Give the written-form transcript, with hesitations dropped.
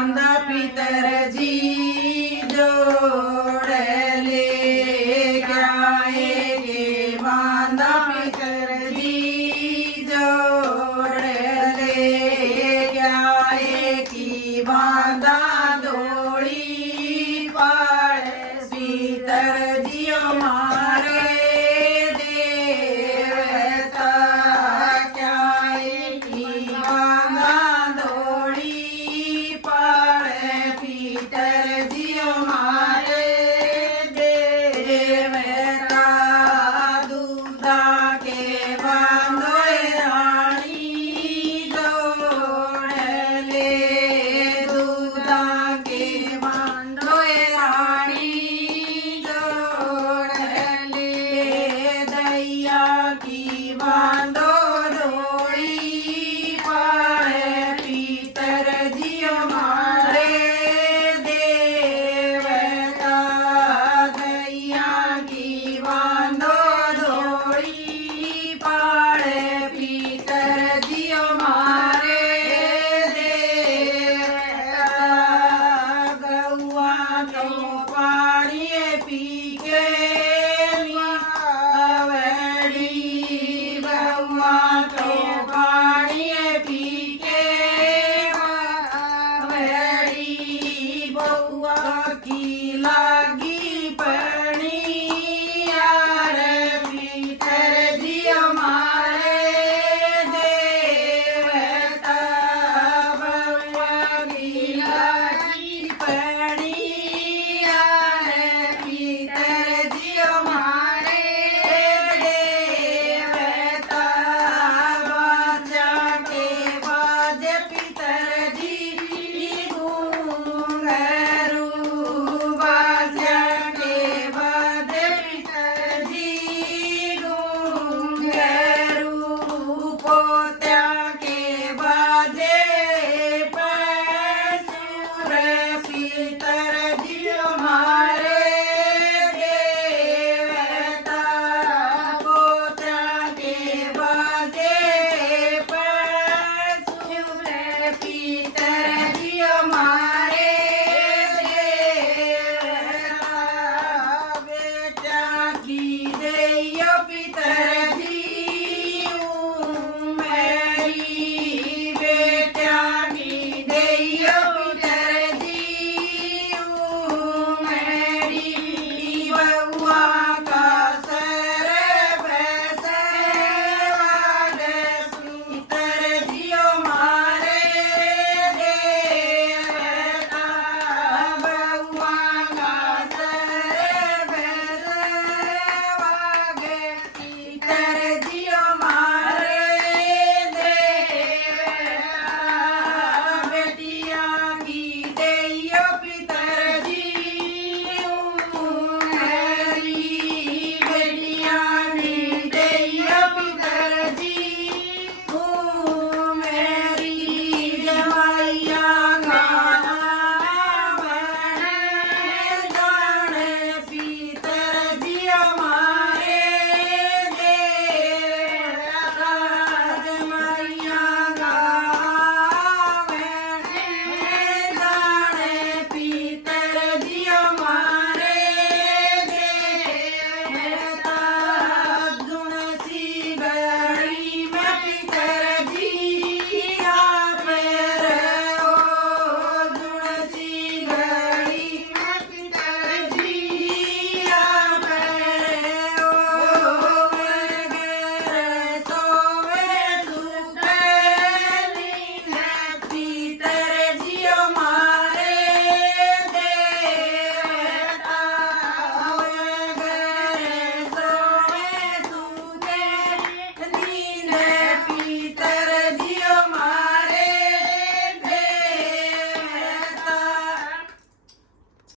बांधा पितर जी जोड़ ले आए के बांधा पितर जी जोड़ ले आए की बांधा दौड़ी पाड़ पितर जी हमारे देवता क्या की बांधा दौड़ी पाड़ पितर जी हमारे देवता दूधा के बांधो रानी दौड़ ले दूधा के बांधो रानी दौड़ ले दैया की बांधो दौड़ी पाए पितर जी हमारे देवता दैया की बांधो दौड़ी पाए पितर जी हमारे देवता गौआ तो पानी पी के मियावड़ी गौआ तो पानी पी के मियावड़ी बउआ की लागी पड़ी यार पितर जी हमारे देवता बउआ की लागी पड़ी यार पितर जी हमारे देवता बाजा के बाजे पितर जी घूंघरू बाजा के बाजे पितर जी घूंघरू पोत्या के बाजे पैसुर पितर जी हमारे देवता पोत्या के बाजे पैसुर पितर